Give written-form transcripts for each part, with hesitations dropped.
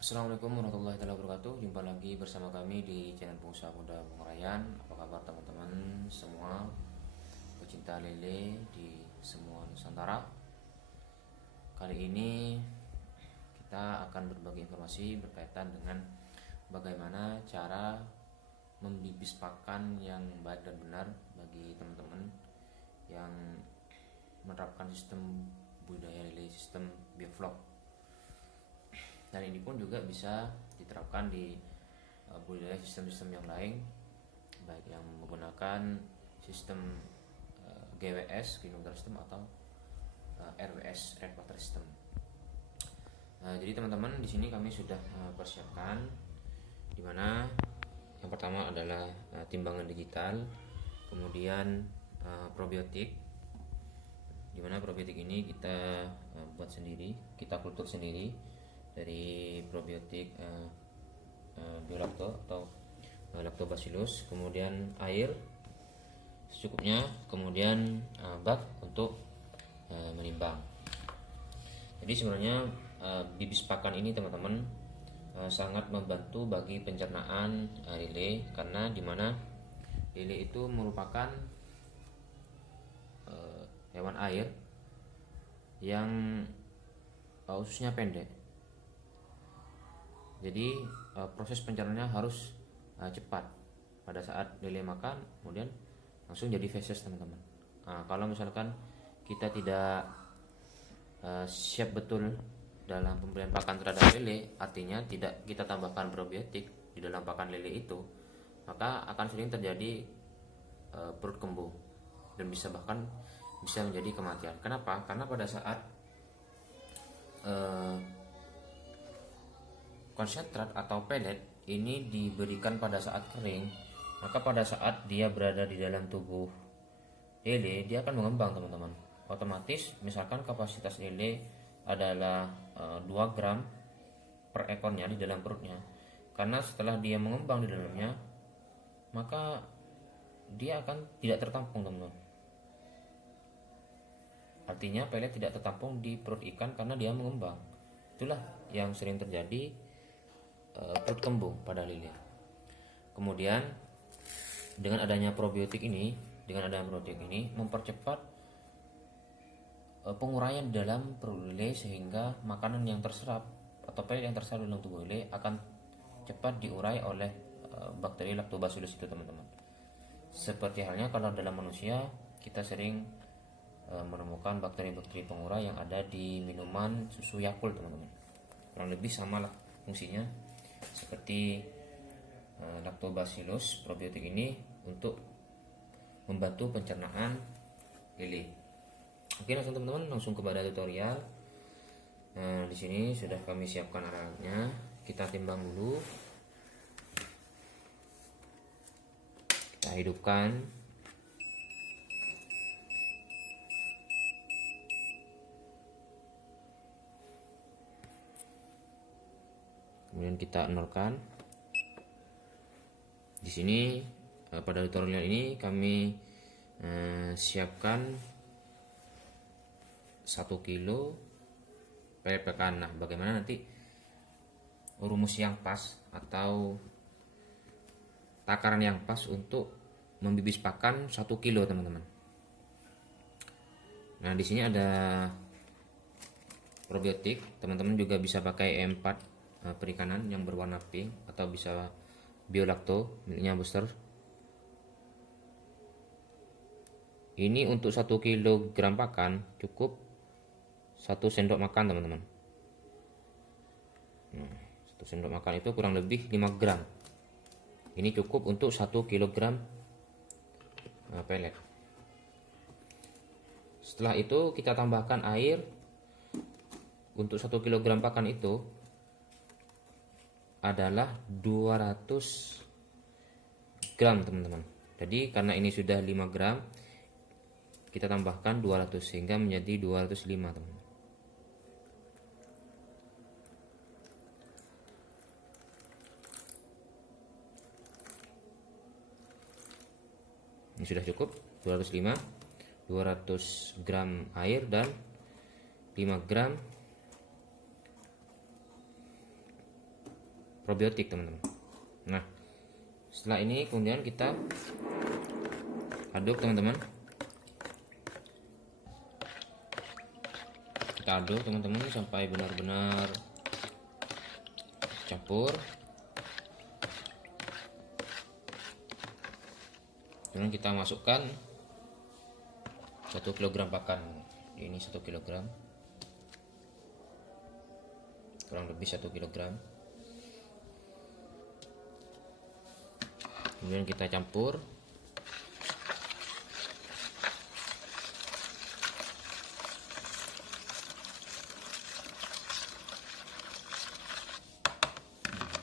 Assalamualaikum warahmatullahi wabarakatuh. Jumpa lagi bersama kami di channel Pengusaha Muda Pengurayan. Apa kabar teman-teman semua pecinta lele di semua Nusantara? Kali ini kita akan berbagi informasi berkaitan dengan bagaimana cara membibis pakan yang baik dan benar bagi teman-teman yang menerapkan sistem budidaya lele, sistem bioflok. Dan ini pun juga bisa diterapkan di budidaya sistem-sistem yang lain, baik yang menggunakan sistem GWS (Green Water System) atau RWS (Red Water System). Jadi teman-teman, di sini kami sudah persiapkan, di mana yang pertama adalah timbangan digital, kemudian probiotik, di mana probiotik ini kita buat sendiri, kita kultur sendiri dari probiotik Biolacto atau Lactobacillus, kemudian air secukupnya, kemudian bak untuk menimbang. Jadi sebenarnya bibis pakan ini teman-teman sangat membantu bagi pencernaan lele, karena dimana lele itu merupakan hewan air yang ususnya pendek. Jadi proses pencernaannya harus cepat. Pada saat lele makan, kemudian langsung jadi feses teman-teman. Kalau misalkan kita tidak siap betul dalam pemberian pakan terhadap lele, artinya tidak kita tambahkan probiotik di dalam pakan lele itu, maka akan sering terjadi perut kembung dan bahkan bisa menjadi kematian. Kenapa? Karena pada saat konsentrat atau pelet ini diberikan pada saat kering, maka pada saat dia berada di dalam tubuh lele, dia akan mengembang teman-teman. Otomatis misalkan kapasitas lele adalah 2 gram per ekornya di dalam perutnya, karena setelah dia mengembang di dalamnya, maka dia akan tidak tertampung teman-teman. Artinya pelet tidak tertampung di perut ikan karena dia mengembang. Itulah yang sering terjadi, perut kembung pada lele. Kemudian dengan adanya probiotik ini, mempercepat penguraian dalam perut lele, sehingga makanan yang terserap atau pelet yang terserap dalam tubuh lele akan cepat diurai oleh bakteri Lactobacillus itu teman-teman. Seperti halnya kalau dalam manusia kita sering menemukan bakteri-bakteri pengurai yang ada di minuman susu Yakult teman-teman. Kurang lebih sama lah fungsinya seperti Lactobacillus. Probiotik ini untuk membantu pencernaan lele. Oke, langsung teman-teman, langsung kepada tutorial. Di sini sudah kami siapkan alatnya. Kita timbang dulu. Kita hidupkan. Kemudian kita nolkan. Di sini pada tutorial ini kami siapkan 1 kilo pelet pakan. Nah, bagaimana nanti rumus yang pas atau takaran yang pas untuk membibis pakan 1 kilo teman-teman. Nah, di sini ada probiotik. Teman-teman juga bisa pakai E4 perikanan yang berwarna pink, atau bisa Biolacto miliknya Booster. Ini untuk 1 kg pakan cukup 1 sendok makan teman-teman. 1 sendok makan itu kurang lebih 5 gram. Ini cukup untuk 1 kg pelet. Setelah itu kita tambahkan air. Untuk 1 kg pakan itu adalah 200 gram teman-teman. Jadi karena ini sudah 5 gram, kita tambahkan 200 sehingga menjadi 205 teman-teman. Ini sudah cukup 205, 200 gram air dan 5 gram probiotik teman-teman. Nah, setelah ini kemudian kita aduk teman-teman. Kita aduk teman-teman sampai benar-benar campur. Kemudian kita masukkan 1 kg pakan. Ini 1 kg, kurang lebih 1 kg. Kemudian kita campur.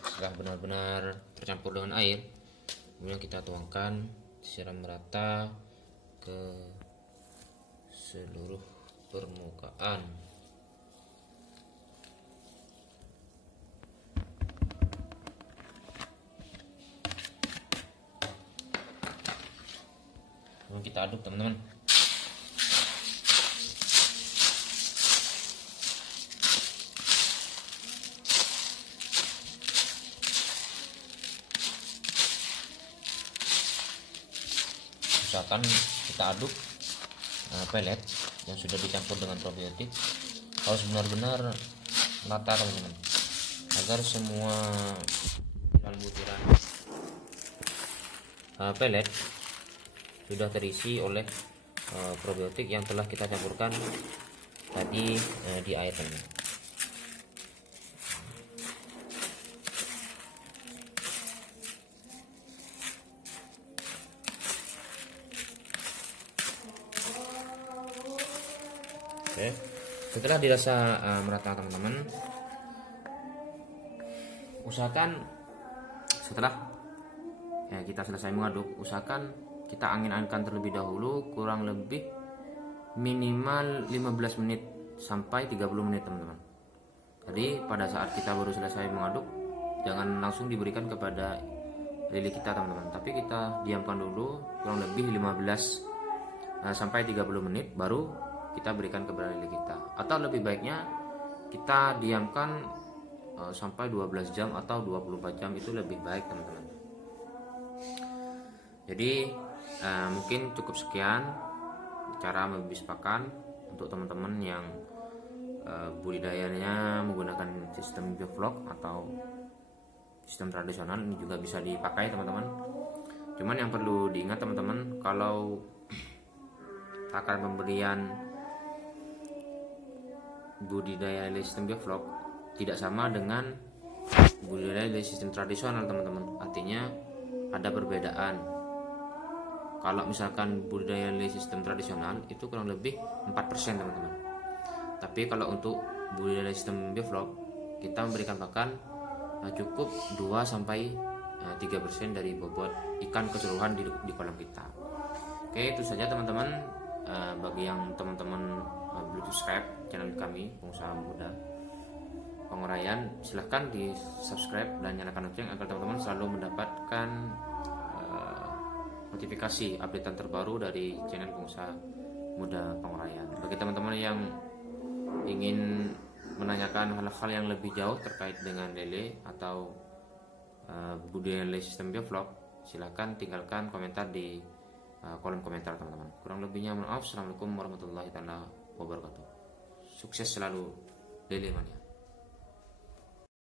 Setelah benar-benar tercampur dengan air, kemudian kita tuangkan, siram merata ke seluruh permukaan. Kemudian kita aduk teman-teman. Usahakan kita aduk pelet yang sudah dicampur dengan probiotik harus benar-benar rata teman-teman, agar semua butiran pelet sudah terisi oleh probiotik yang telah kita campurkan tadi di air teman-teman. Oke, setelah dirasa merata teman-teman, usahakan setelah kita selesai mengaduk, usahakan kita angin-anginkan terlebih dahulu, kurang lebih minimal 15 menit sampai 30 menit teman-teman. Jadi pada saat kita baru selesai mengaduk, jangan langsung diberikan kepada lele kita teman-teman, tapi kita diamkan dulu kurang lebih 15 sampai 30 menit baru kita berikan kepada lele kita. Atau lebih baiknya kita diamkan sampai 12 jam atau 24 jam, itu lebih baik teman-teman. Jadi mungkin cukup sekian cara membibis pakan untuk teman-teman yang budidayanya menggunakan sistem bioflok atau sistem tradisional. Ini juga bisa dipakai teman-teman. Cuman yang perlu diingat teman-teman, kalau takaran pemberian budidaya lele sistem bioflok tidak sama dengan budidaya lele sistem tradisional teman-teman. Artinya ada perbedaan. Kalau misalkan budidaya lele sistem tradisional itu kurang lebih 4% teman-teman. Tapi kalau untuk budidaya sistem bioflok kita memberikan pakan cukup 2-3% dari bobot ikan keseluruhan di kolam kita. Oke, itu saja teman-teman. Bagi yang teman-teman belum subscribe channel kami Pengusaha Muda Pengurayan, silahkan di subscribe dan nyalakan lonceng agar teman-teman selalu mendapatkan notifikasi updatean terbaru dari channel Pengusaha Muda Pengurayan. Bagi teman-teman yang ingin menanyakan hal-hal yang lebih jauh terkait dengan lele atau budidaya lele sistem bioflok, silahkan tinggalkan komentar di kolom komentar teman-teman. Kurang lebihnya maaf. Assalamualaikum warahmatullahi wabarakatuh. Sukses selalu lele mania.